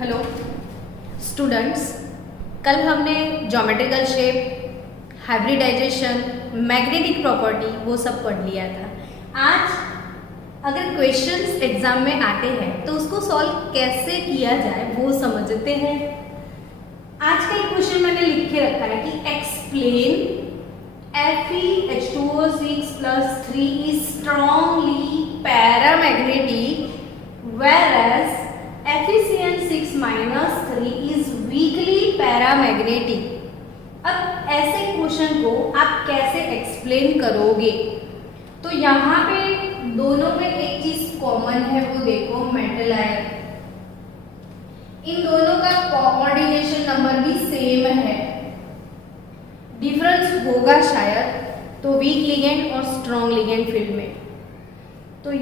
Hello students, कल हमने geometrical shape, hybridization, magnetic property वो सब पढ़ लिया था। आज अगर क्वेश्चंस एग्जाम में आते हैं तो उसको सॉल्व कैसे किया जाए वो समझते हैं। आज का एक क्वेश्चन मैंने लिख के रखा है कि explain FeH2O6 + 3 is strongly paramagnetic whereas FeCN6 - 3 is weakly paramagnetic। अब ऐसे क्वेश्चन को आप कैसे एक्सप्लेन करोगे? तो यहाँ पे दोनों में एक चीज कॉमन है, वो देखो मेटल आयन। इन दोनों का कोऑर्डिनेशन नंबर भी सेम है। डिफरेंस होगा शायद तो वीक लिगेंड और स्ट्रॉन्ग लिगेंड फील्ड में। तो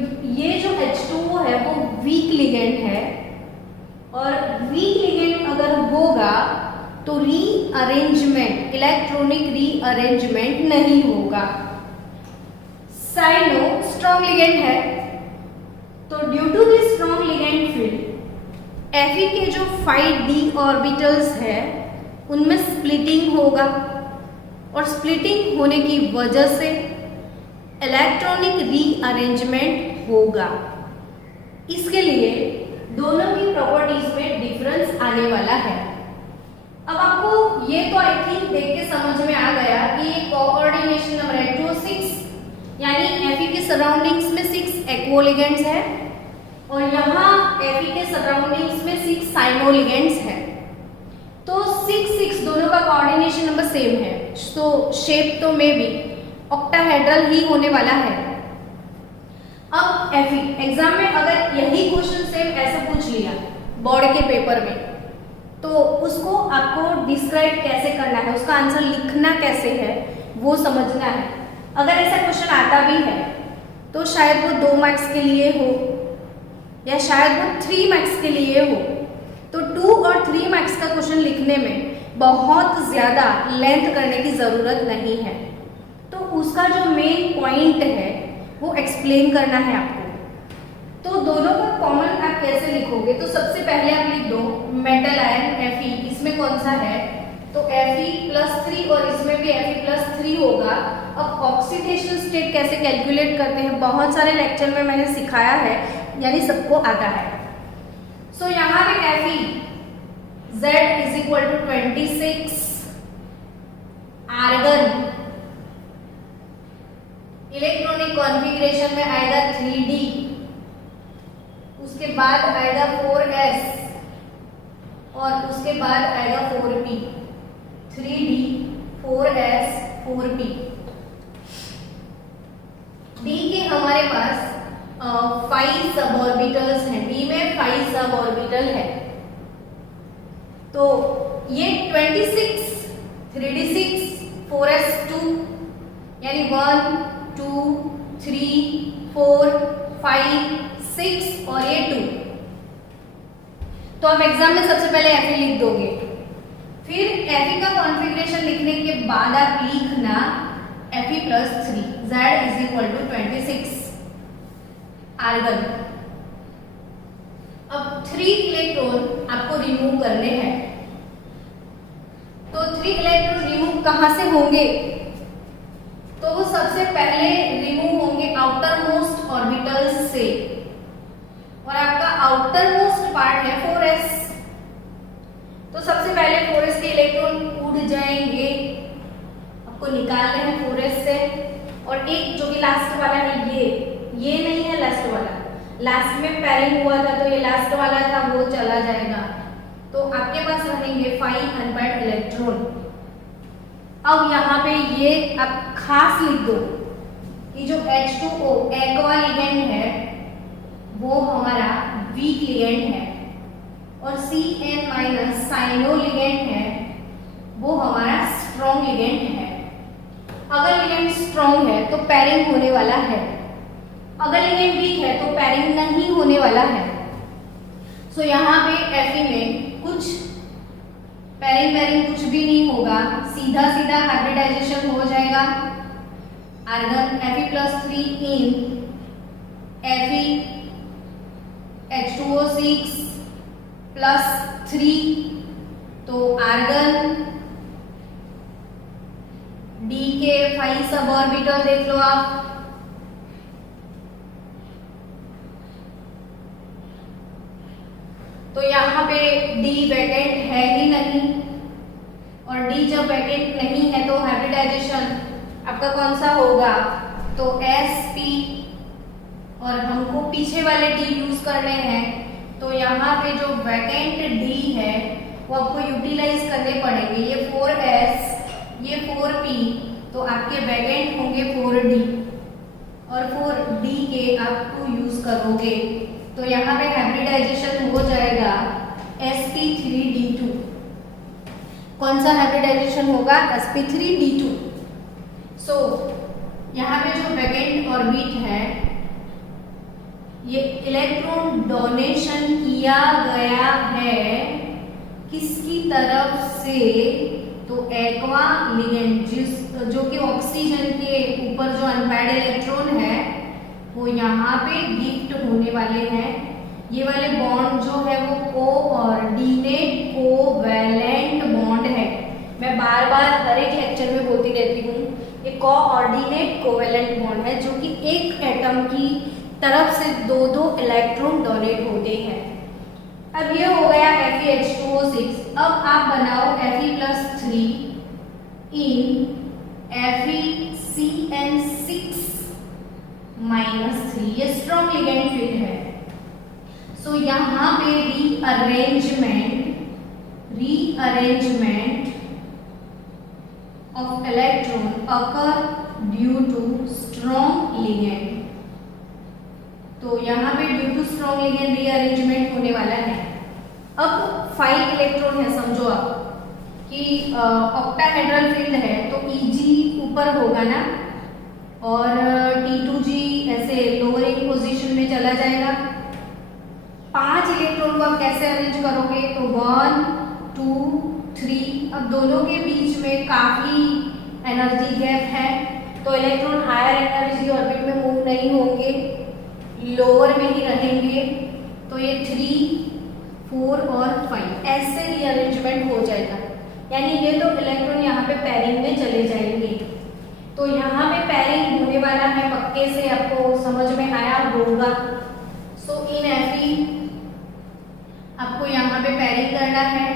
ये जो H2O है वो वीक लिगेंड है और वीक लिगेंड अगर होगा तो रीअरेंजमेंट, इलेक्ट्रॉनिक रीअरेंजमेंट नहीं होगा। साइड नोट, स्ट्रॉन्ग लिगेंड है तो due to this strong ligand field Fe के जो 5d ऑर्बिटल्स है उनमें स्प्लिटिंग होगा और स्प्लिटिंग होने की वजह से इलेक्ट्रॉनिक रीअरेंजमेंट होगा। इसके लिए दोनों की प्रॉपर्टीज में डिफरेंस आने वाला है। अब आपको ये तो आई थिंक देख के समझ में आ गया कि ये कोऑर्डिनेशन नंबर है 2 6, यानी Fe के सराउंडिंग्स में 6 एक्वो लिगेंड्स है और यहाँ Fe के सराउंडिंग्स में 6 साइनो लिगेंड्स है। तो 6 6 दोनों का कोऑर्डिनेशन नंबर सेम है, तो शेप तो में भी ऑक्टाहेड्रल ही होने वाला है। अब Fe एग्जाम में अगर यही क्वेश्चन सेम ऐसा पूछ लिया बोर्ड के पेपर में तो उसको आपको डिस्क्राइब कैसे करना है, उसका आंसर लिखना कैसे है वो समझना है। अगर ऐसा क्वेश्चन आता भी है तो शायद वो 2 मार्क्स के लिए हो या शायद वो 3 मार्क्स के लिए हो। तो 2 और 3 मार्क्स का क्वेश्चन लिखने में बहुत ज़्यादा लेंथ करने की ज़रूरत नहीं है। तो उसका जो मेन पॉइंट है वो एक्सप्लेन करना है आपको। तो दोनों का कॉमन आप कैसे लिखोगे? तो सबसे पहले आप लिख दो मेटल आयन Fe, इसमें कौन सा है तो Fe+3 और इसमें भी Fe+3 होगा। अब ऑक्सीडेशन स्टेट कैसे कैलकुलेट करते हैं बहुत सारे लेक्चर में मैंने सिखाया है, यानी सबको आता है। सो यहाँ पे Fe Z = 26, argon electronic configuration में आएगा 3d, उसके बाद आएगा 4s और उसके बाद आएगा 4p, 3d 4s 4p। d के हमारे पास 5 सब ऑर्बिटल्स हैं, d में 5 सब ऑर्बिटल है। तो ये 26 3d6 4s2 यानी 1 2 3 4 5 6 और ये 2। तो आप एग्जाम में सबसे पहले Fe लिख दोगे, फिर Fe का कॉन्फ़िगरेशन लिखने के बाद आप लिखना Fe+3 Z = 26 आर्गन। अब 3 इलेक्ट्रॉन आपको रिमूव करने हैं। तो 3 इलेक्ट्रॉन रिमूव कहां से होंगे? तो वो सबसे पहले रिमूव होंगे आउटर मोस्ट ऑर्बिटल्स से और आपका आउटर मोस्ट पार्ट है 4s। तो सबसे पहले 4s के इलेक्ट्रॉन उड़ जाएंगे, आपको निकालने हैं 4s से। और एक जो कि लास्ट वाला है ये नहीं है लास्ट वाला, लास्ट में पैरिंग हुआ था तो ये लास्ट वाला था, वो चला जाएगा। तो आपके पास रहेंगे 5 अनपेयर्ड इलेक्ट्रॉन। अब यहाँ पे ये आप खास लिख दो कि जो H2O एक्वा लिगेंड है वो हमारा वीक लिगेंड है और Cn- साइनो लिगेंड है वो हमारा स्ट्रॉन्ग लिगेंड है। अगर लिगेंड स्ट्रॉन्ग है तो पैरिंग होने वाला है, अगर लिगेंड वीक है तो पैरिंग नहीं होने वाला है। सो यहाँ पे Fe में कुछ पैरिंग कुछ भी नहीं होगा, सीधा सीधा हाइब्रिडाइजेशन हो जाएगा। आर्गन Fe+3 इन Fe H2O6 +3, तो आर्गन D के 5 सब ऑर्बिटल देख लो आप। तो यहाँ पे D वैकेंट है ही नहीं, और D जब वैकेंट नहीं है तो हाइब्रिडाइजेशन आपका कौन सा होगा, तो sp, और हमको पीछे वाले D यूज करने हैं, तो यहाँ पे जो वैकेंट D है वो आपको यूटिलाइज करने पड़ेंगे। ये 4s, ये 4p, तो आपके वैकेंट होंगे 4d, और 4d के आप 2 यूज करोगे, तो यहाँ पे हाइब्रिडाइजेशन हो जाएगा sp3d2। कौन सा हाइब्रिडाइजेशन होगा, sp3d2। सो यहाँ पे जो वैकेंट ऑर्बिट है ये इलेक्ट्रॉन डोनेशन किया गया है किसकी तरफ से, तो एक्वा लिगेंड, जो कि ऑक्सीजन के ऊपर जो अनपेयर्ड इलेक्ट्रॉन है वो यहाँ पे गिफ्ट होने वाले हैं। ये वाले बॉन्ड जो है वो कोऑर्डिनेट कोवैलेंट बॉन्ड है। मैं बार बार हर एक लेक्चर में बोलती रहती हूँ, ये कोऑर्डिनेट कोवैलेंट बॉन्ड है, जो कि एक एटम की तरफ से 2-2 इलेक्ट्रॉन डोनेट होते हैं। अब ये हो गया FeH2O6। अब आप बनाओ Fe+3 इन FeCN6 -3, ये स्ट्रॉन्ग लिगेंड फिट है। सो यहाँ पे rearrangement of electron occur due to strong ligand, तो यहाँ पे due to strong ligand rearrangement होने वाला है। अब 5 इलेक्ट्रॉन है, समझो आप कि ऑक्टाहेड्रल फील्ड है, तो Eg ऊपर होगा ना, और T2G ऐसे लोअरिंग पोजीशन में चला जाएगा। 5 इलेक्ट्रॉन को आप कैसे अरेंज करोगे, तो 1 2 3। अब दोनों के बीच में काफी एनर्जी गैप है, तो इलेक्ट्रॉन हायर एनर्जी ऑर्बिट में मूव नहीं होंगे, लोअर में ही रहेंगे। तो ये 3 4 और 5 ऐसे रीअरेंजमेंट हो जाएगा, यानी ये तो इलेक्ट्रॉन यहाँ पे पेयरिंग में चले जाएंगे। तो यहाँ पे पेयरिंग होने वाला है, पक्के से आपको समझ में आया होगा। सो इन Fe आपको यहाँ पे पेयरिंग करना है,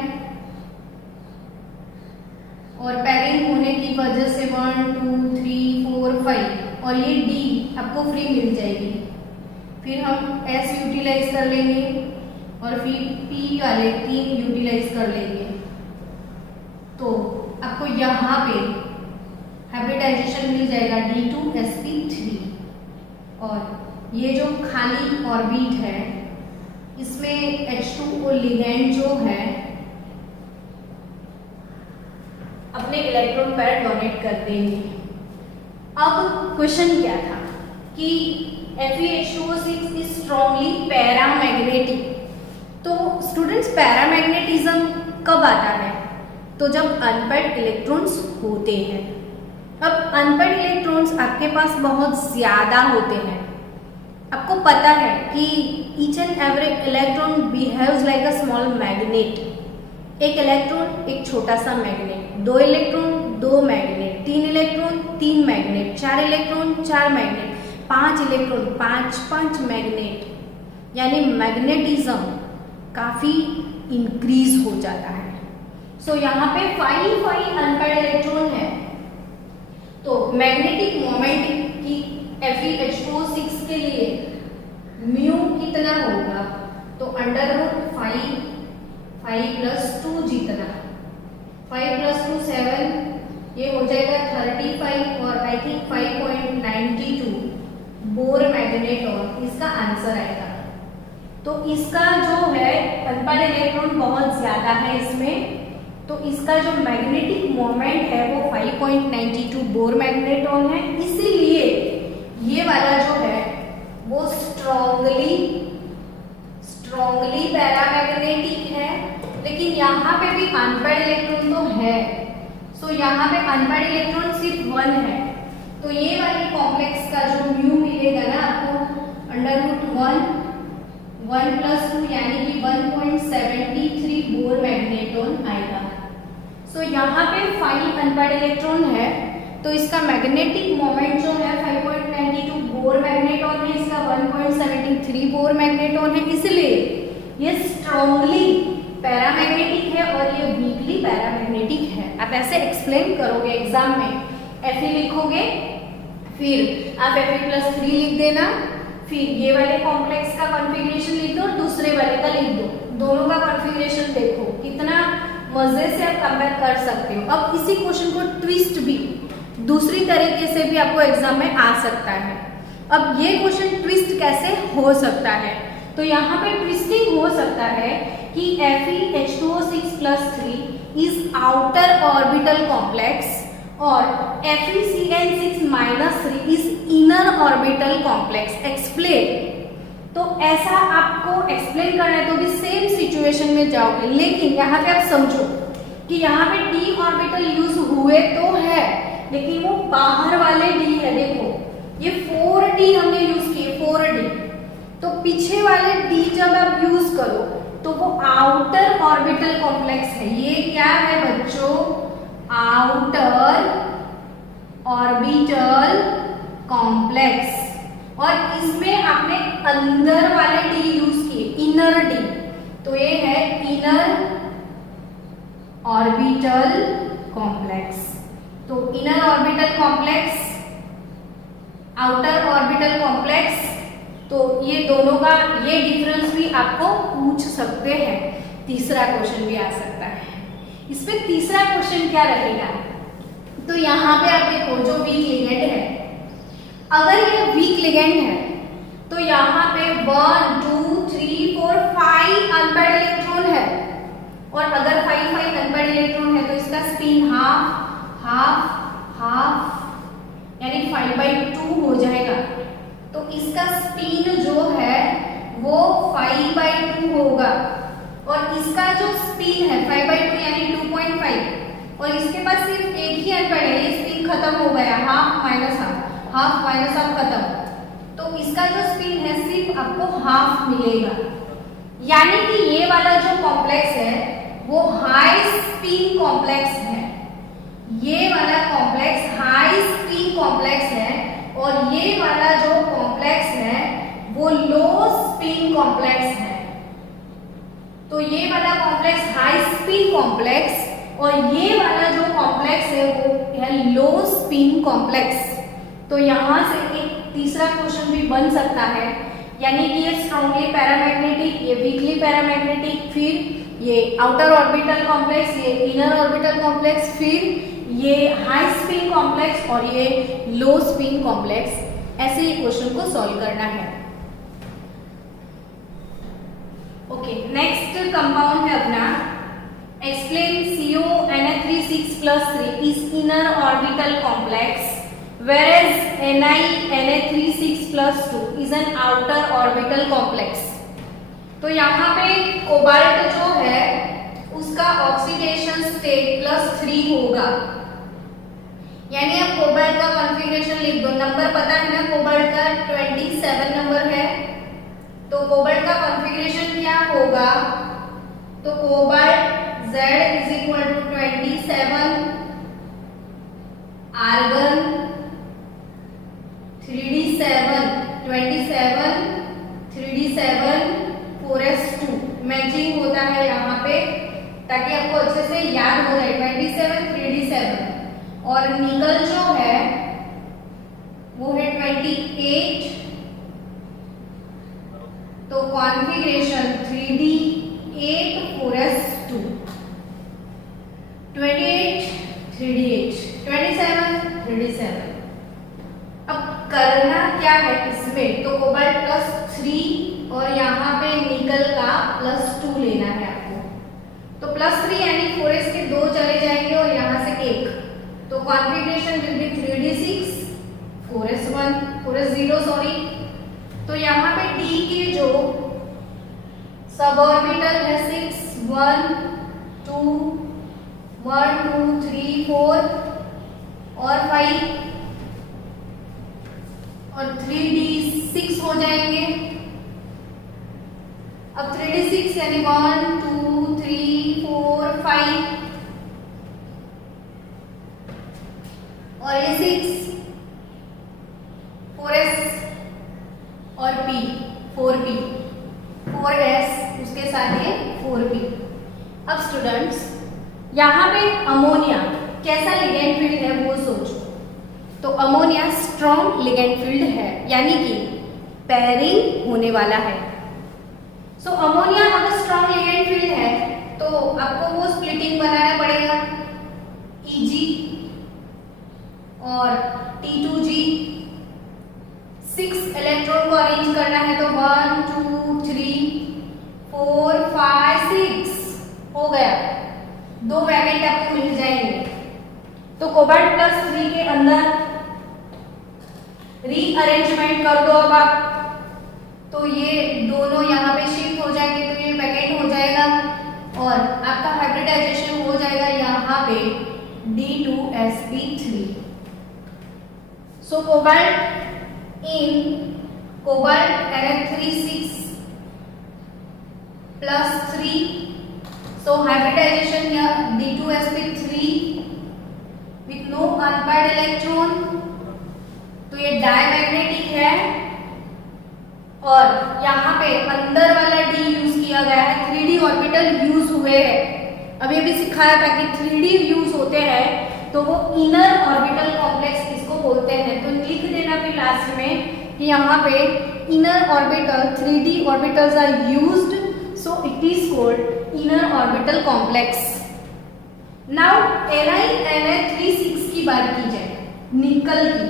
और पेयरिंग होने की वजह से 1 2 3 4 5 और ये D आपको फ्री मिल जाएगी। फिर हम S यूटिलाइज कर लेंगे, और फिर P वाले 3 यूटिलाइज कर लेंगे, तो आपको यहाँ पे हाइब्रिडाइजेशन मिल जाएगा D2sp3। और ये जो खाली ऑर्बिट है इसमें H2O लिगेंड जो है अपने इलेक्ट्रॉन पैर डोनेट कर देंगे। अब क्वेश्चन क्या था कि FeH2O6 इज स्ट्रॉन्गली पैरामैग्नेटिक। तो स्टूडेंट्स पैरामैग्नेटिज्म कब आता है, तो जब अनपेयर्ड इलेक्ट्रॉन्स होते हैं। अब अनपेयर्ड इलेक्ट्रॉन्स आपके पास बहुत ज्यादा होते हैं। आपको पता है कि each and every electron behaves like a small magnet. एक इलेक्ट्रॉन एक छोटा सा magnet, 2 electron 2 magnet, 3 electron 3 magnet, 4 electron 4 magnet, 5 electron 5 magnet, यानी मैग्नेटिज्म काफी इंक्रीज हो जाता है। सो यहाँ पे 5 अनपेयर्ड इलेक्ट्रॉन है, तो मैग्नेटिक मोमेंट की FeH2O6 के लिए म्यू कितना होगा, तो √5 + 2 जितना, 5 + 2 7, ये हो जाएगा 35 और आई थिंक 5.92 बोर मैग्नेट, और इसका आंसर आएगा। तो इसका जो है अनपेयर्ड इलेक्ट्रॉन बहुत ज्यादा है इसमें, तो इसका जो मैग्नेटिक मोमेंट है वो 5.92 बोर मैग्नेटॉन है, इसीलिए ये वाला जो है वो स्ट्रॉन्गली पैरामैग्नेटिक है। लेकिन यहाँ पे भी अनपेयर्ड इलेक्ट्रॉन तो है, सो यहाँ पे अनपेयर्ड इलेक्ट्रॉन सिर्फ 1 है, तो ये वाली कॉम्प्लेक्स का जो म्यू मिलेगा ना आपको √1 1 + 2 यानी कि 1.70 यहाँ पे 5 अनपेयर्ड इलेक्ट्रॉन है, तो इसका मैग्नेटिक मोमेंट जो है 5.92 बोर मैग्नेटॉन है, इसका 1.73 बोर मैग्नेटॉन है, इसलिए ये स्ट्रॉन्गली पैरामैग्नेटिक है और ये वीकली पैरामैग्नेटिक है। आप ऐसे एक्सप्लेन करोगे एग्जाम में, Fe लिखोगे, फिर आप Fe+3 लिख देना, फिर ये वाले कॉम्प्लेक्स का कॉन्फ़िगरेशन लिख दो और दूसरे वाले का लिख दो, दोनों का कॉन्फ़िगरेशन देखो, कितना मजे से आप कंपेयर कर सकते हो। अब इसी क्वेश्चन को ट्विस्ट भी दूसरी तरीके से भी आपको एग्जाम में आ सकता है। अब ये क्वेश्चन ट्विस्ट कैसे हो सकता है, तो यहाँ पे ट्विस्टिंग हो सकता है कि FeH2O6+3 is outer orbital complex और FeCN6-3 is inner orbital complex. Explain, तो ऐसा आपको एक्सप्लेन करना है तो भी सेम सिचुएशन में जाओगे, लेकिन यहाँ पे आप समझो कि यहाँ पे d ऑर्बिटल यूज हुए तो है, लेकिन वो बाहर वाले d है। देखो ये 4d हमने यूज किए, 4d, तो पीछे वाले d जब आप यूज करो तो वो आउटर ऑर्बिटल कॉम्प्लेक्स है। ये क्या है बच्चों, आउटर ऑर्बिटल कॉम्प्लेक्स, और इसमें आपने अंदर वाले d यूज किए, इनर d, तो ये है इनर ऑर्बिटल कॉम्प्लेक्स। तो inner orbital complex, outer orbital complex, तो ये दोनों का ये डिफरेंस भी आपको पूछ सकते हैं, तीसरा क्वेश्चन भी आ सकता है। इसमें तीसरा क्वेश्चन क्या रहेगा, तो यहाँ पे आप देखो जो वीक लिगेंड है, अगर ये वीक लिगेंड है तो यहाँ पे 1 2 3 4 5 अनपेयर्ड इलेक्ट्रॉन है, और अगर 5 अनपेयर्ड इलेक्ट्रॉन है तो इसका स्पिन हाफ हाफ हाफ यानी 5/2 हो जाएगा। तो इसका स्पिन जो है वो 5/2 होगा, और इसका जो स्पिन है 5/2 यानी 2.5, और इसके पास सिर्फ एक ही अनपेयर्ड है, ये स्पिन खत्म हो गया, हाफ माइनस हाफ खत्म, तो इसका जो स्पिन है सिर्फ आपको हाफ मिलेगा। यानी कि ये वाला जो कॉम्प्लेक्स है वो हाई स्पिन कॉम्प्लेक्स है, ये वाला कॉम्प्लेक्स हाई स्पिन कॉम्प्लेक्स है, और ये वाला जो कॉम्प्लेक्स है वो लो स्पिन कॉम्प्लेक्स है। तो ये वाला कॉम्प्लेक्स हाई स्पिन कॉम्प्लेक्स, और ये वाला जो कॉम्प्लेक्स है वो है लो स्पिन कॉम्प्लेक्स। तो यहाँ से एक तीसरा क्वेश्चन भी बन सकता है, यानी कि ये स्ट्रॉन्गली पैरामैग्नेटिक, ये वीकली पैरामैग्नेटिक, फिर ये आउटर ऑर्बिटल कॉम्प्लेक्स, ये इनर ऑर्बिटल कॉम्प्लेक्स, फिर ये हाई स्पिन कॉम्प्लेक्स और ये लो स्पिन कॉम्प्लेक्स। ऐसे ही क्वेश्चन को सॉल्व करना है। ओके, नेक्स्ट कंपाउंड है अपना, explain CONa3 is inner orbital complex whereas Na3 is an outer orbital complex। तो यहाँ पे कोबाल्ट जो है उसका ऑक्सीडेशन स्टेट +3 होगा, यानी आप कोबाल्ट का कॉन्फ़िगरेशन लिख दो, नंबर पता है ना कोबाल्ट का 27 नंबर है, तो कोबाल्ट का कॉन्फ़िगरेशन क्या होगा, तो cobalt Z = 27 argon 3d7 27 3d7 4s2 matching होता है यहाँ पे, ताकि आपको अच्छे से याद हो जाए 27 3d7, और निकल जो है वो है 28, तो configuration 3d8 4s2 28 3d8 27 3d7। अब करना क्या है इसमें, तो कोबाल्ट +3 और यहाँ पे निकल का +2 लेना है आपको, तो +3 यानी 4s के 2 चले जाएंगे और यहाँ से 1, तो configuration will be 3d6 4s1 4s0 sorry. तो यहाँ पे d के जो सब ऑर्बिटल है 6 1 2 1 2 3 4 और 5 और 3d6 हो जाएंगे। अब 3d6 यानी 1 2 3 4 5, और ये 6 4s और p 4p 4s उसके साथ ये 4p। अब स्टूडेंट्स यहाँ पे अमोनिया कैसा लिगेंड फील्ड है वो सोचो। तो अमोनिया स्ट्रॉन्ग लिगेंड फील्ड है, यानी कि पेयरिंग होने वाला है। सो अमोनिया अगर स्ट्रॉन्ग लिगेंड फील्ड है तो आपको वो स्प्लिटिंग बनाना पड़ेगा Eg और T2G। 6 इलेक्ट्रॉन को अरेंज करना है तो 1 2 3 4 5 6 हो गया, 2 वैकेंट आपको मिल जाएंगे। तो कोबाल्ट प्लस 3 के अंदर रीअरेंजमेंट कर दो अब आप, तो ये दोनों यहाँ पे शिफ्ट हो जाएंगे, तो ये वैकेंट हो जाएगा और आपका हाइब्रिडाइजेशन हो जाएगा यहाँ पे D2sp3। So cobalt in cobalt NF36 plus 3, so hybridization here D2sp3 with no unpaired electron, तो ये डायमैग्नेटिक है और यहाँ पे अंदर वाला D यूज किया गया है, 3D ऑर्बिटल यूज हुए हैं। अभी अभी सिखाया था कि 3D यूज होते हैं तो वो इनर ऑर्बिटल कॉम्प्लेक्स इसको बोलते हैं। तो लिख देना फिर लास्ट में कि यहाँ पे inner orbital 3D orbitals are used, so it is called inner orbital complex. Now Ni-Na36 की बात की जाए निकल की,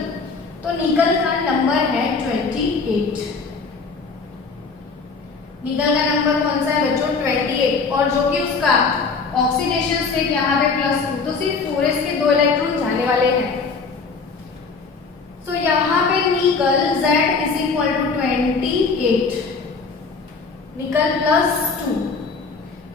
तो निकल का नंबर है 28। निकल का नंबर कौन सा है बच्चों 28, और जो कि उसका ऑक्सीडेशन स्टेट यहाँ पे +2, तो सिर्फ 4s के 2 इलेक्ट्रॉन जाने वाले हैं। सो यहाँ पे निकल Z = 28 निकल +2,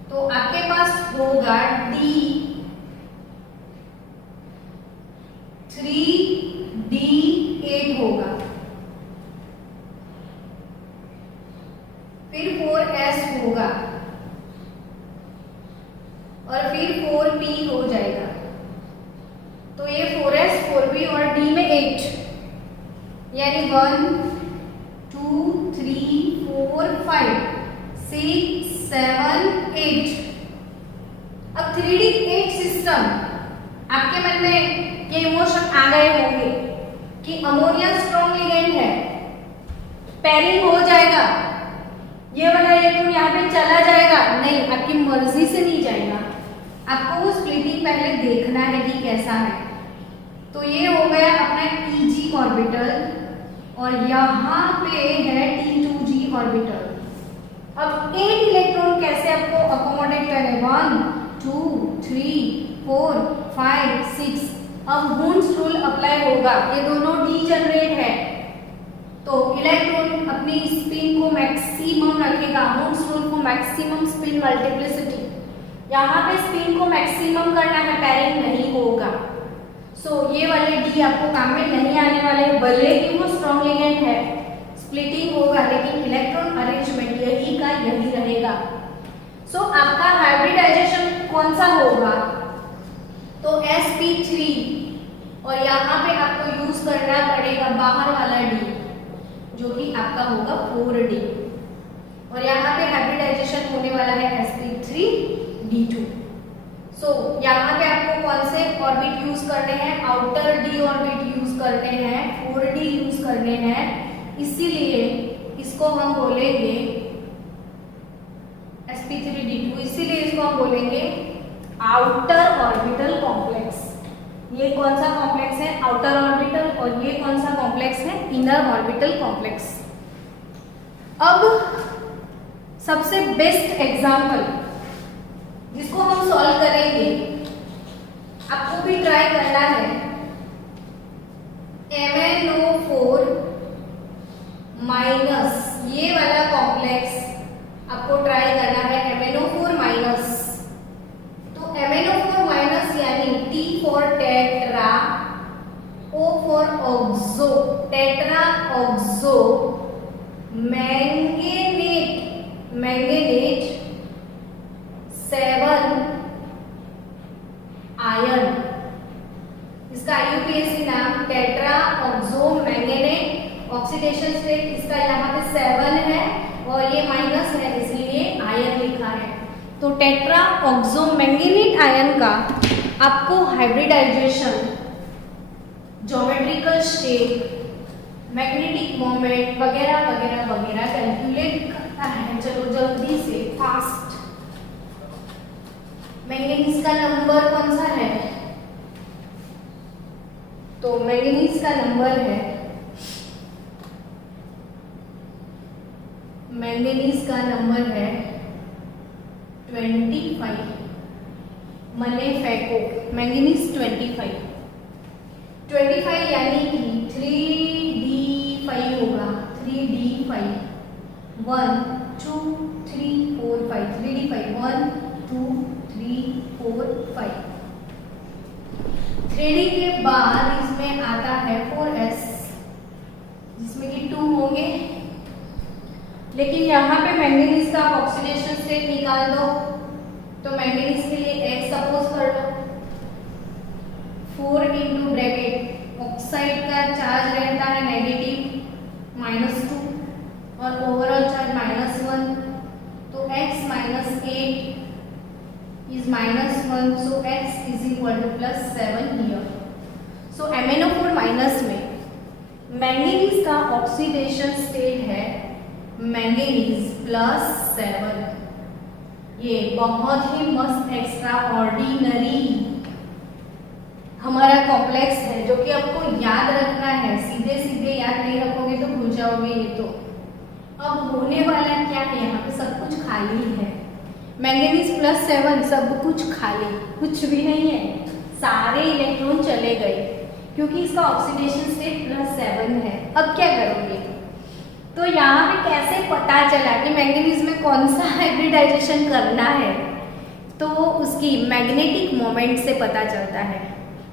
तो आपके पास होगा D3D8 होगा, फिर 4s होगा और फिर 4p हो जाएगा। तो ये 4s 4p और D में 8, यानी 1 2 3 4 5 6 7 8। अब 3D8 सिस्टम आपके मन में ये इमोशन आ गए होंगे कि अमोनिया स्ट्रॉन्ग लिगेंड है, पेयरिंग हो जाएगा, ये वाला इलेक्ट्रॉन यहाँ पे चला जाएगा। नहीं, आपकी मर्जी से नहीं जाएगा, आपको वो स्प्लिटिंग पहले देखना है कि कैसा है। तो ये हो गया अपना Eg ऑर्बिटल और यहाँ पे है T2G ऑर्बिटल। अब 8 इलेक्ट्रॉन कैसे आपको अकोमोडेट करें, 1 2 3 4 5 6। अब हुंस रूल अप्लाई होगा, ये दोनों डीजनरेट है तो इलेक्ट्रॉन अपनी स्पिन को मैक्सिमम रखेगा। हुंस रूल को मैक्सिमम स्पिन मल्टीप्लिसिटी, यहाँ पे स्पिन को मैक्सिमम करना है, पेयरिंग नहीं होगा। सो ये वाले डी आपको काम में नहीं आने वाले, भले ही वो स्ट्रॉन्ग लिगेंड है, स्प्लिटिंग होगा लेकिन इलेक्ट्रॉन अरेंजमेंट यही का यही रहेगा। सो आपका हाइब्रिडाइजेशन कौन सा होगा, तो sp3 और यहाँ पे आपको यूज करना पड़ेगा बाहर वाला डी जो कि आपका होगा 4d, और यहाँ पे हाइब्रिडाइजेशन होने वाला है sp3d2। सो यहाँ पे आपको कौन से ऑर्बिट यूज करने हैं, आउटर डी ऑर्बिट यूज करने हैं, 4d यूज करने हैं, इसीलिए इसको हम बोलेंगे sp3d2, इसीलिए इसको हम बोलेंगे आउटर ऑर्बिटल कॉम्प्लेक्स। ये कौन सा कॉम्प्लेक्स है, आउटर ऑर्बिटल, और ये कौन सा कॉम्प्लेक्स है, इनर ऑर्बिटल कॉम्प्लेक्स। अब सबसे बेस्ट एग्जांपल जिसको हम सॉल्व करेंगे, आपको भी ट्राई करना है, MnO4 माइनस ये वाला कॉम्प्लेक्स आपको ट्राई करना है, MnO4 माइनस। तो MnO4 माइनस यानी T for tetra, O for oxo, tetra oxo manganate, manganate 7 ion, इसका IUPAC नाम ऑक्सीडेशन स्टेट इसका यहाँ पे 7 है और ये माइनस है, इसलिए आयन लिखा है। तो टेट्रा ऑक्सो मैंगनीज आयन का आपको hybridization, geometrical shape, magnetic moment वगैरह वगैरह वगैरह कैलकुलेट करता है। चलो जल्दी से फास्ट। मैंगनीज का नंबर कौन सा है? तो मैंगनीज का नंबर है, मैंगनीज का नंबर है 25। मने फेंको मैंगनीज 25 यानी कि 3d5 होगा। 3d5 1 2 3 4 5 3d5 1 2 3 4 5। 3d के बाद इसमें आता है 4s जिसमें कि 2 होंगे, लेकिन यहाँ पे मैंगनीज का ऑक्सीडेशन स्टेट निकाल दो। तो मैंगनीज के लिए x सपोज कर लो, 4 इंटू ब्रैकेट ऑक्साइड का चार्ज रहता है नेगेटिव -2 और ओवरऑल चार्ज -1, तो x -8 is -1, so x is equal to +7 here. So MnO4 minus में मैंगनीज का ऑक्सीडेशन स्टेट है मैंगनीज +7। ये बहुत ही मस्त एक्स्ट्रा ऑर्डिनरी हमारा कॉम्प्लेक्स है जो कि आपको याद रखना है। सीधे सीधे याद नहीं रखोगे तो भूल जाओगे। ये तो अब होने वाला क्या है, यहाँ पे सब कुछ खाली है। मैंगनीज +7 सब कुछ खाली, कुछ भी नहीं है, सारे इलेक्ट्रॉन चले गए क्योंकि इसका ऑक्सीडेशन स्टेट +7 है। अब क्या करोगे? तो यहाँ पे कैसे पता चला कि मैंगनीज में कौन सा हाइब्रिडाइजेशन करना है? तो उसकी मैग्नेटिक मोमेंट से पता चलता है।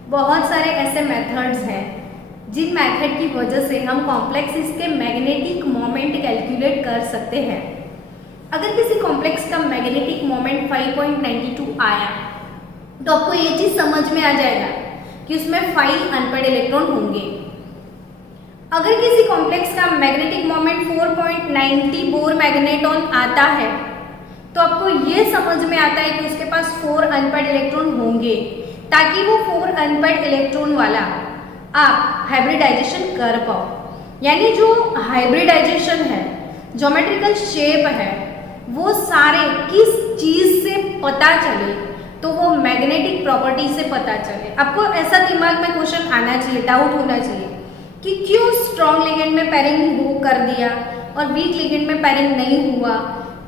बहुत सारे ऐसे मेथड्स हैं जिन मेथड की वजह से हम कॉम्प्लेक्सेस के मैग्नेटिक मोमेंट कैलकुलेट कर सकते हैं। अगर किसी कॉम्प्लेक्स का मैग्नेटिक मोमेंट 5.92 आया तो आपको ये चीज समझ में आ जाएगा कि उसमें 5 अनपेड इलेक्ट्रॉन होंगे। अगर किसी कॉम्प्लेक्स का मैग्नेटिक मोमेंट 4.90 बोर मैग्नेटॉन आता है तो आपको ये समझ में आता है कि उसके पास 4 अनपेड इलेक्ट्रॉन होंगे, ताकि वो 4 अनपेड इलेक्ट्रॉन वाला आप हाइब्रिडाइजेशन कर पाओ। यानी जो हाइब्रिडाइजेशन है, ज्योमेट्रिकल शेप है, वो सारे किस चीज से पता चले तो वो मैग्नेटिक प्रॉपर्टी से पता चले। आपको ऐसा दिमाग में क्वेश्चन आना चाहिए, डाउट होना चाहिए कि क्यों स्ट्रॉन्ग लिगेंड में पेयरिंग वो कर दिया और वीक लिगेंड में पेयरिंग नहीं हुआ,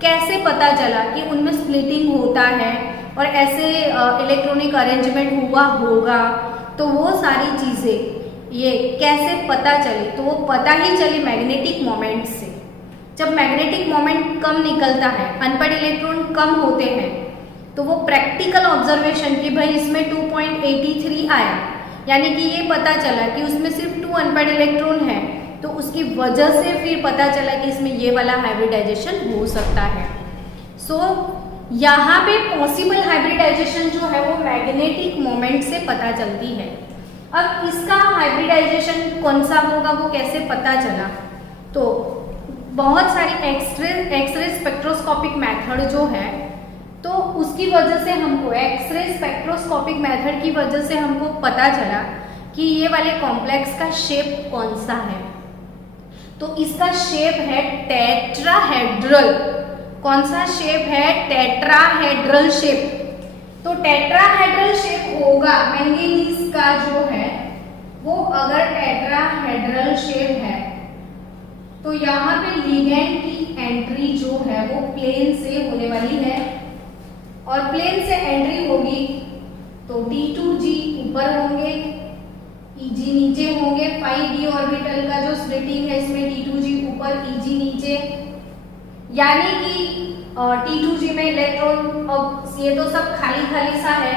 कैसे पता चला कि उनमें स्प्लिटिंग होता है और ऐसे इलेक्ट्रॉनिक अरेंजमेंट हुआ होगा। तो वो सारी चीज़ें ये कैसे पता चली? तो वो पता ही चली मैग्नेटिक मोमेंट से। जब मैग्नेटिक मोमेंट कम निकलता है, अनपेड इलेक्ट्रॉन कम होते हैं, तो वो प्रैक्टिकल ऑब्जर्वेशन कि भाई इसमें 2.83 आया, यानी कि ये पता चला कि उसमें सिर्फ 2 अनपेड इलेक्ट्रॉन है, तो उसकी वजह से फिर पता चला कि इसमें ये वाला हाइब्रिडाइजेशन हो सकता है। सो यहाँ पे पॉसिबल हाइब्रिडाइजेशन जो है वो मैग्नेटिक मोमेंट से पता चलती है। अब इसका हाइब्रिडाइजेशन कौन सा होगा वो कैसे पता चला? तो बहुत सारी एक्सरे स्पेक्ट्रोस्कोपिक मेथड जो है, तो उसकी वजह से हमको एक्सरे स्पेक्ट्रोस्कोपिक मेथड की वजह से हमको पता चला कि ये वाले कॉम्प्लेक्स का शेप कौन सा है। तो इसका शेप है टेट्राहेड्रल। कौन सा शेप है? Tetrahedral shape. तो टेट्राहेड्रल शेप होगा मैंगनीज का जो है वो, अगर टेट्राहेड्रल शेप है तो यहाँ पे लिगेंड की एंट्री जो है वो प्लेन से होने वाली है, और प्लेन से एंट्री होगी तो T2G ऊपर होंगे, Eg नीचे होंगे। 5d ऑर्बिटल का जो स्प्लिटिंग है इसमें T2G ऊपर, Eg नीचे, यानी कि T2G में इलेक्ट्रॉन, और ये तो सब खाली खाली सा है,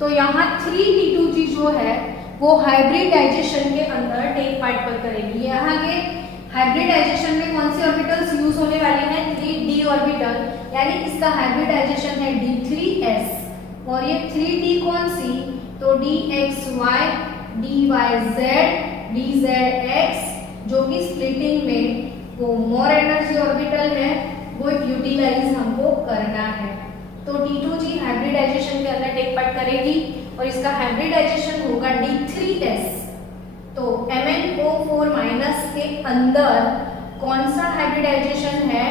तो यहाँ 3T2G जो है वो हाइब्रिडाइजेशन के अंदर टेक पार्ट करेगी। यहाँ के हाइब्रिडाइजेशन में कौन सी ऑर्बिटल्स यूज होने वाली है? 3d ऑर्बिटल, यानी इसका हाइब्रिडाइजेशन है D3s, और ये 3d कौन सी? तो dxy, dyz, dzx, जो कि स्प्लिटिंग में वो मोर एनर्जी ऑर्बिटल है, वो यूटिलाइज हमको करना है। तो D2G हाइब्रिडाइजेशन के अंदर टेक पार्ट करेगी और इसका हाइब्रिडाइजेशन होगा D3S। तो MnO4- के अंदर कौन सा हाइब्रिडाइजेशन है?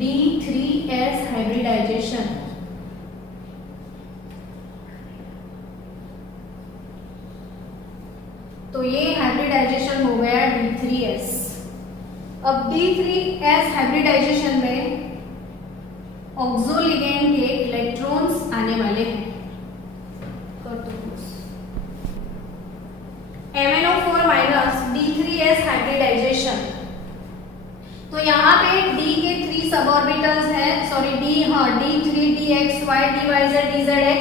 D3S hybridisation. तो ये हाइब्रिडाइजेशन हो गया D3S। अब D3S हाइब्रिडाइजेशन में ऑक्सो लिगेंड के इलेक्ट्रॉन्स आने वाले हैं। MnO4- D3S hybridisation. तो यहाँ पे D के 3 सब ऑर्बिटल्स हैं, sorry D3 DXY DYZ DZX,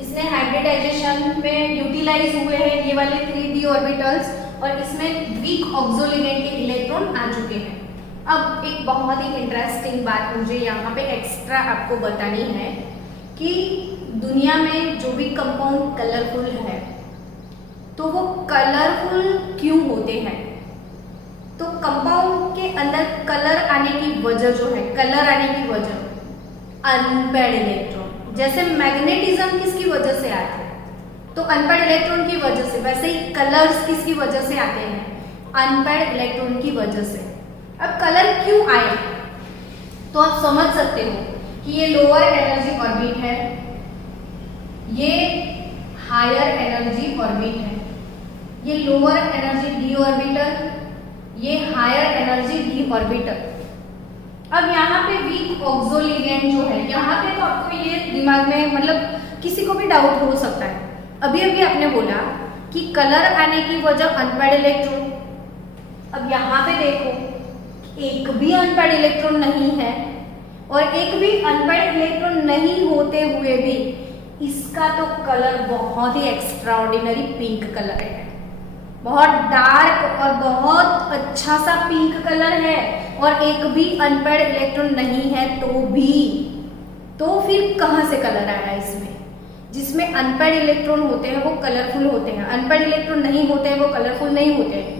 इसमें हाइब्रिडाइजेशन में यूटिलाइज हुए हैं ये वाले 3D ऑर्बिटल्स, और इसमें वीक ऑक्सो लिगेंड के इलेक्ट्रॉन आ चुके हैं। अब एक बहुत ही इंटरेस्टिंग बात मुझे यहाँ पे एक्स्ट्रा आपको बतानी है कि दुनिया में जो भी कंपाउंड कलरफुल है तो वो कलरफुल क्यों होते हैं? तो कंपाउंड के अंदर कलर आने की वजह जो है, कलर आने की वजह अनपेयर्ड इलेक्ट्रॉन। जैसे मैग्नेटिज्म किसकी वजह से आते हैं? तो अनपेयर्ड इलेक्ट्रॉन की वजह से। वैसे ही कलर्स किसकी वजह से आते हैं? अनपेयर्ड इलेक्ट्रॉन की वजह से। अब कलर क्यों आए? तो आप समझ सकते हो कि ये लोअर एनर्जी ऑर्बिट है, ये हायर एनर्जी ऑर्बिट है, ये लोअर एनर्जी d ऑर्बिटल, ये हायर एनर्जी d ऑर्बिटल। अब यहाँ पे वीक ऑक्सो लिगेंड जो है, यहाँ पे तो आपको ये दिमाग में मतलब किसी को भी डाउट हो सकता है। अभी अभी आपने बोला कि कलर आने की वजह अनपेयर्ड इलेक्ट्रॉन। अब यहाँ पे देखो, एक भी अनपेयर्ड इलेक्ट्रॉन नहीं है, और एक भी अनपेयर्ड इलेक्ट्रॉन नहीं होते हुए भी इसका तो कलर बहुत ही एक्स्ट्राऑर्डिनरी पिंक कलर है, बहुत डार्क और बहुत अच्छा सा पिंक कलर है, और एक भी अनपेयर्ड इलेक्ट्रॉन नहीं है तो फिर कहाँ से कलर आया इसमें? जिसमें अनपेयर्ड इलेक्ट्रॉन होते हैं वो कलरफुल होते हैं, अनपेयर्ड इलेक्ट्रॉन नहीं होते हैं वो कलरफुल नहीं होते हैं।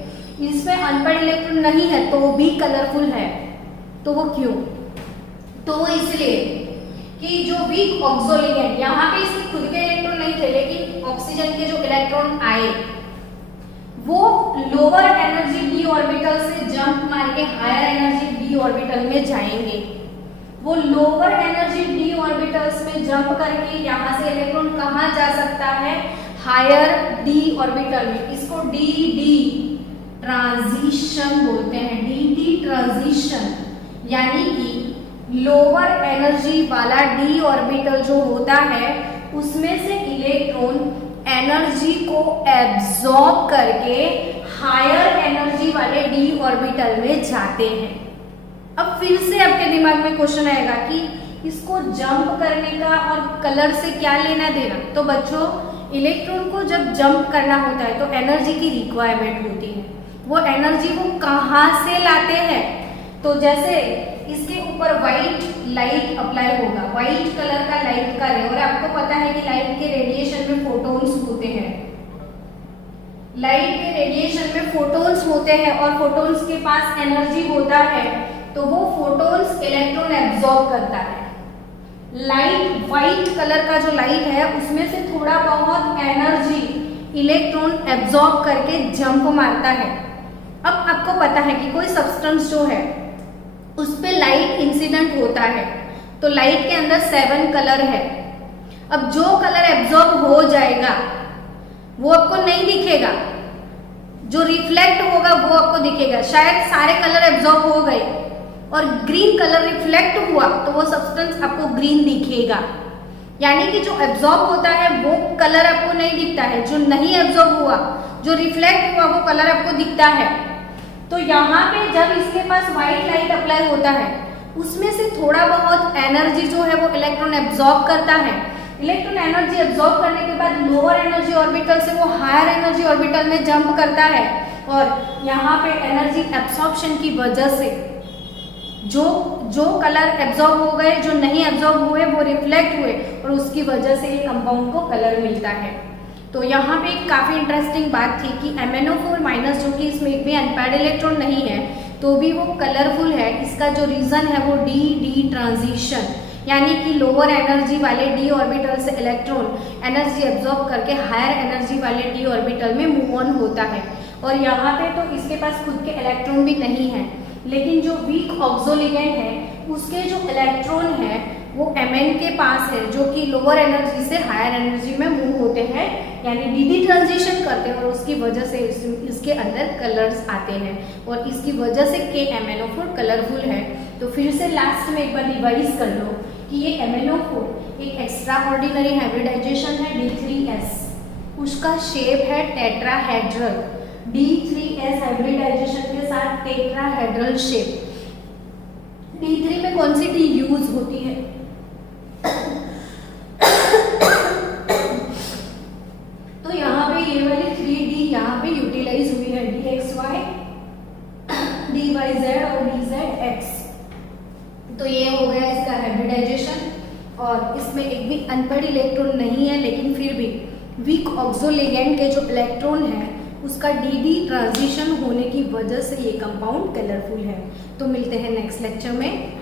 इसमें अनपेयर्ड इलेक्ट्रॉन नहीं है तो भी कलरफुल है, तो वो क्यों? तो वो इसलिए कि जो वीक ऑक्सो लिगेंड, यहाँ पे इसके खुद के इलेक्ट्रॉन नहीं थे, लेकिन ऑक्सीजन के जो इलेक्ट्रॉन आए वो लोअर एनर्जी d ऑर्बिटल से जंप मार के हायर एनर्जी d ऑर्बिटल में जाएंगे। वो लोअर एनर्जी d ऑर्बिटल्स में जंप करके यहाँ से इलेक्ट्रॉन कहाँ जा सकता है? हायर d ऑर्बिटल में। इसको dd ट्रांजिशन बोलते हैं, dd ट्रांजिशन, यानी कि लोअर एनर्जी वाला d ऑर्बिटल जो होता है उसमें से इलेक्ट्रॉन एनर्जी को एब्जॉर्ब करके हायर एनर्जी वाले d ऑर्बिटल में जाते हैं। अब फिर से आपके दिमाग में क्वेश्चन आएगा कि इसको जंप करने का और कलर से क्या लेना देना? तो बच्चों, इलेक्ट्रॉन को जब जंप करना होता है तो एनर्जी की रिक्वायरमेंट होती है। वो एनर्जी वो कहाँ से लाते हैं? तो जैसे इसके ऊपर व्हाइट लाइट अप्लाई होगा, व्हाइट कलर का लाइट का रे, और आपको पता है कि लाइट के रेडिएशन में फोटॉन्स होते हैं, लाइट के रेडिएशन में फोटॉन्स होते हैं, और फोटॉन्स के पास एनर्जी होता है, तो वो फोटॉन्स इलेक्ट्रॉन एब्जॉर्ब करता है। लाइट, व्हाइट कलर का जो लाइट है उसमें से थोड़ा बहुत एनर्जी इलेक्ट्रॉन एब्जॉर्ब करके जंप मारता है। अब आपको पता है कि कोई सब्सटेंस जो है उस पे लाइट इंसिडेंट होता है, तो लाइट के अंदर 7 कलर है। अब जो कलर एब्जॉर्ब हो जाएगा वो आपको नहीं दिखेगा, जो रिफ्लेक्ट होगा वो आपको दिखेगा। शायद सारे कलर एब्जॉर्ब हो गए और ग्रीन कलर रिफ्लेक्ट हुआ तो वो सब्सटेंस आपको ग्रीन दिखेगा, यानी कि जो एब्जॉर्ब होता है वो कलर आपको नहीं दिखता है, जो नहीं एब्जॉर्ब हुआ, जो रिफ्लेक्ट हुआ वो कलर आपको दिखता है। तो यहाँ पे जब इसके पास व्हाइट लाइट अप्लाई होता है उसमें से थोड़ा बहुत एनर्जी जो है वो इलेक्ट्रॉन एब्जॉर्ब करता है। इलेक्ट्रॉन एनर्जी एब्जॉर्ब करने के बाद लोअर एनर्जी ऑर्बिटल से वो हायर एनर्जी ऑर्बिटल में जंप करता है, और यहाँ पे एनर्जी एब्सॉर्प्शन की वजह से जो कलर एब्जॉर्ब हो गए, जो नहीं एब्जॉर्ब हुए वो रिफ्लेक्ट हुए, और उसकी वजह से ये कंपाउंड को कलर मिलता है। तो यहाँ पे एक काफ़ी इंटरेस्टिंग बात थी कि MnO4- जो कि इसमें एक भी अनपेयर्ड इलेक्ट्रॉन नहीं है तो भी वो कलरफुल है। इसका जो रीज़न है वो डी ट्रांजिशन, यानी कि लोअर एनर्जी वाले d ऑर्बिटल से इलेक्ट्रॉन एनर्जी एब्जॉर्ब करके हायर एनर्जी वाले d ऑर्बिटल में मूव ऑन होता है। और यहाँ पे तो इसके पास खुद के इलेक्ट्रॉन भी नहीं है, लेकिन जो वीक ऑक्सो लिगेंड है उसके जो इलेक्ट्रॉन है वो Mn के पास है, जो कि लोअर एनर्जी से हायर एनर्जी में मूव होते हैं, यानी dd ट्रांजिशन करते हैं और उसकी वजह से इसके अंदर कलर्स आते हैं और इसकी वजह से MnO4 कलरफुल है। तो फिर से लास्ट में एक बार रिवाइज कर लो कि ये MnO4 एक एक्स्ट्रा ऑर्डिनरी हाइब्रिडाइजेशन है D3S, उसका शेप है टेट्राहेड्रल, D3S हाइब्रिडाइजेशन के साथ टेट्राहेड्रल शेप। D3 में कौन सी D यूज होती है? तो यहाँ पे ये वाली 3D यहाँ पे यूटिलाइज हुई है, DXY, DYZ और DZX। तो ये हो गया इसका हाइब्रिडाइजेशन और इसमें एक भी अनपेयर्ड इलेक्ट्रॉन नहीं है, लेकिन फिर भी वीक ऑक्सो लिगेंड के जो इलेक्ट्रॉन है उसका dd ट्रांजिशन होने की वजह से ये कंपाउंड कलरफुल है। तो मिलते हैं नेक्स्ट लेक्चर में।